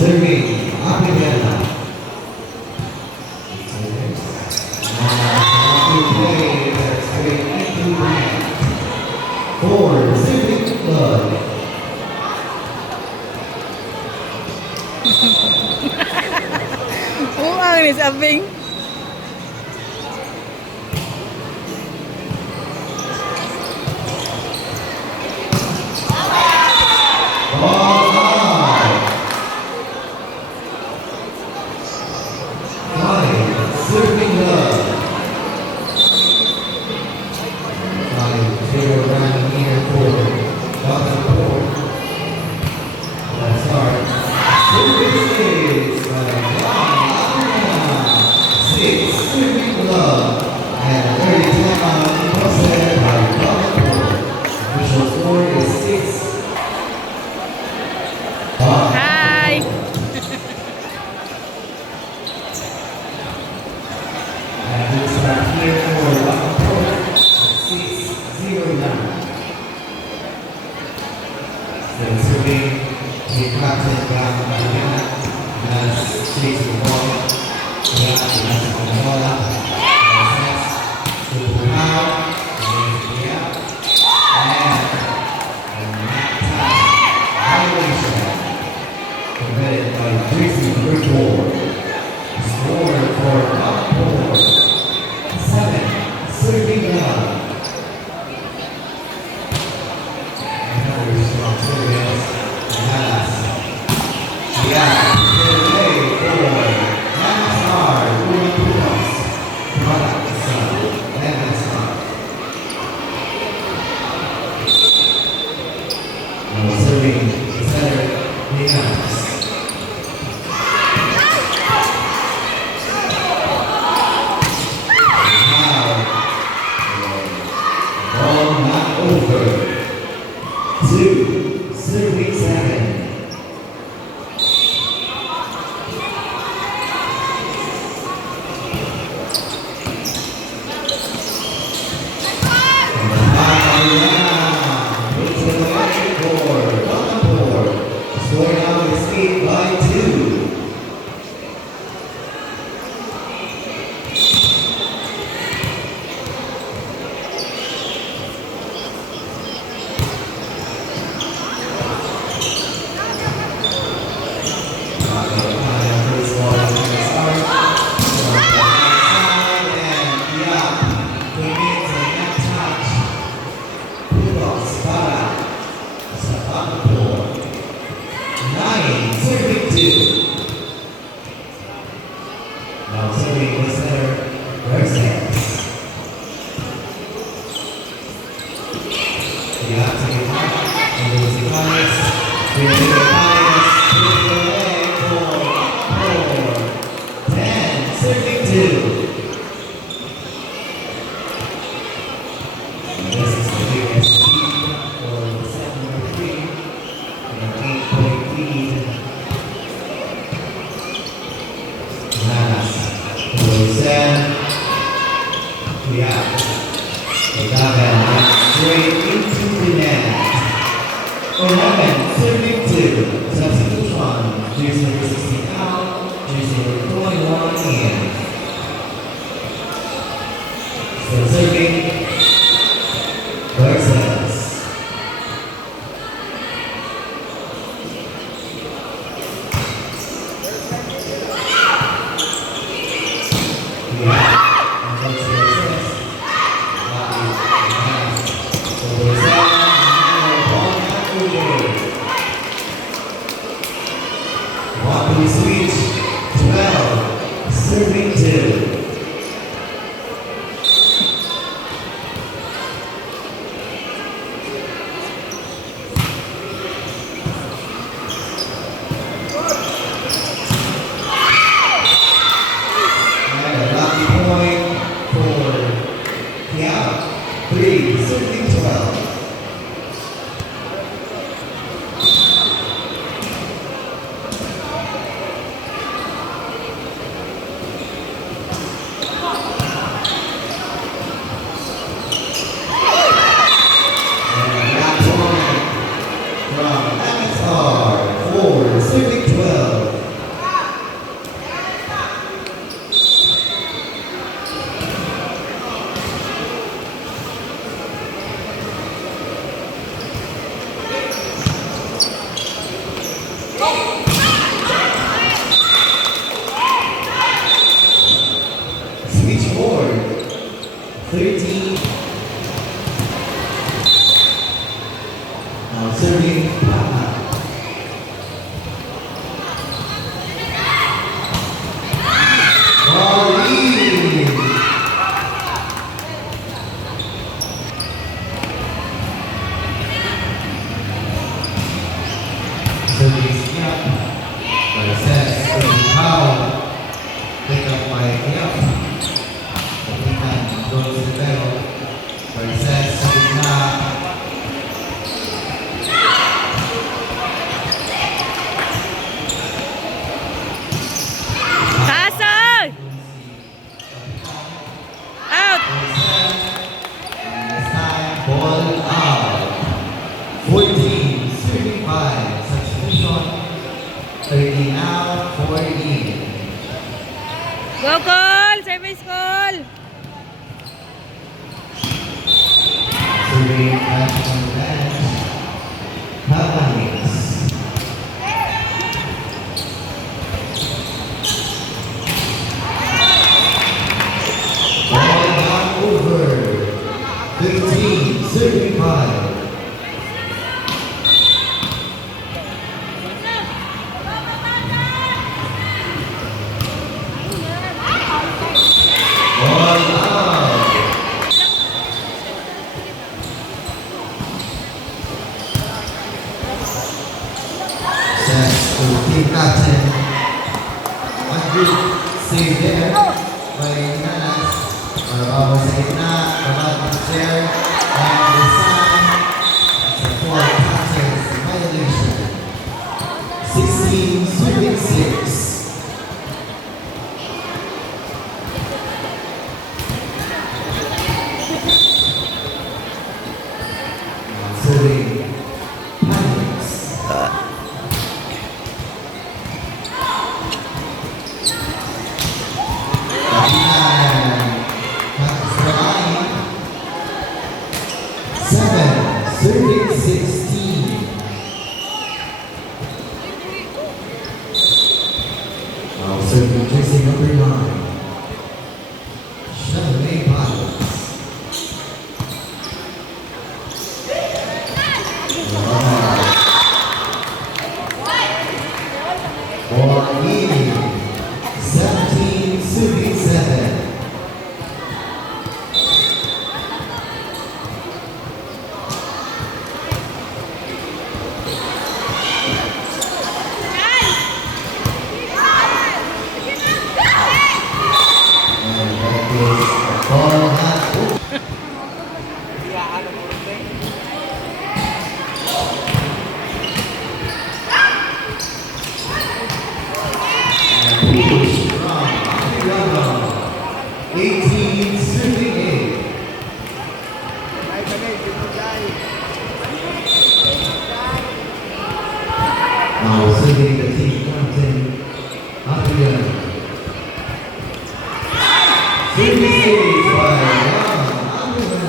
Serving Abigail. Play that's straight into the net. For serving Blood. Uang ni Sabing. Ball high. Serving Blood. 5-0 round here for Davenport. Let's start. Serving is Serving Blood. And 30 time process by Davenport. Official score is 6. Hi. And it's back here for Davenport. 6-0 now. Still serving the captain down Mariana. That's 6 to 1. Yeah, that's on the bola. To the out. And that time, violation. Committed by Tracy Bridgewater. Score for Davenport. 7, serving Blood. Another strong service. Dallas. Yeah, play for Nassar. William Pujols. Product son. Nassar. Now serving center. Nicholas. Ball not over. 2, serving 7. And the high round. Puts it away for Davenport. Scoring out of the lead by 2. Now serving the center, Versailles. Yeah, to the top, and there's the highest. There's the highest, to the leg for 10, serving 2. And this is the biggest lead for the set number 3, and an 8-point lead. Roseanne, yeah, they got that straight into the net. 11, serving 2, substitution, jersey number 16 out, jersey number 21 in. Still serving, Versailles. Switch 12, serving Now serving Lama. Volley. Serving Siap. Versus Pau. Pick up by Siap. Kapitan Don Silvero. Versus Sabina. Castle! Out! Ball out. 14, 35. Substitution. 30 out, 40. Go goal! Service goal! Serving back on the bench. Habanis. Ball gone over. 15, 35. Ball out. Sets to team captain. One good save there by Nanas. Marabaw sa gitna, kabag ng chair, and the sign. It's a 4 touches violation. 16, sweeping 6. Serving Pirates. Serving 16. Now serving jersey number 9. Chevrolet Pilots. For leading 17, serving 7. Now serving the team captain, Adrian. Serving stage by Adrian.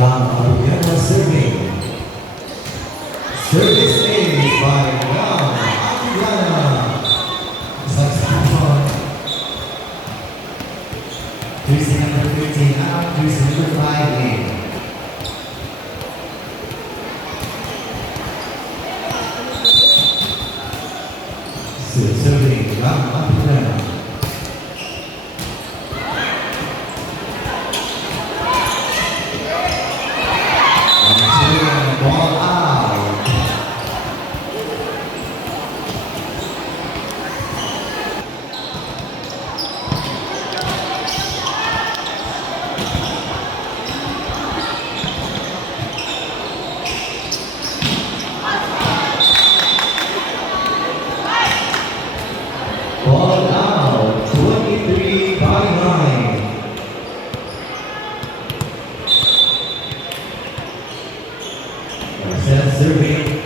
Yang Abuya serving Service ace by Ram Adriana. Substitution. Jersey number 15 out, jersey number 5 in. Still serving Ram Adriana. Ball out. Ball out. 23 by 9. Marcel serving.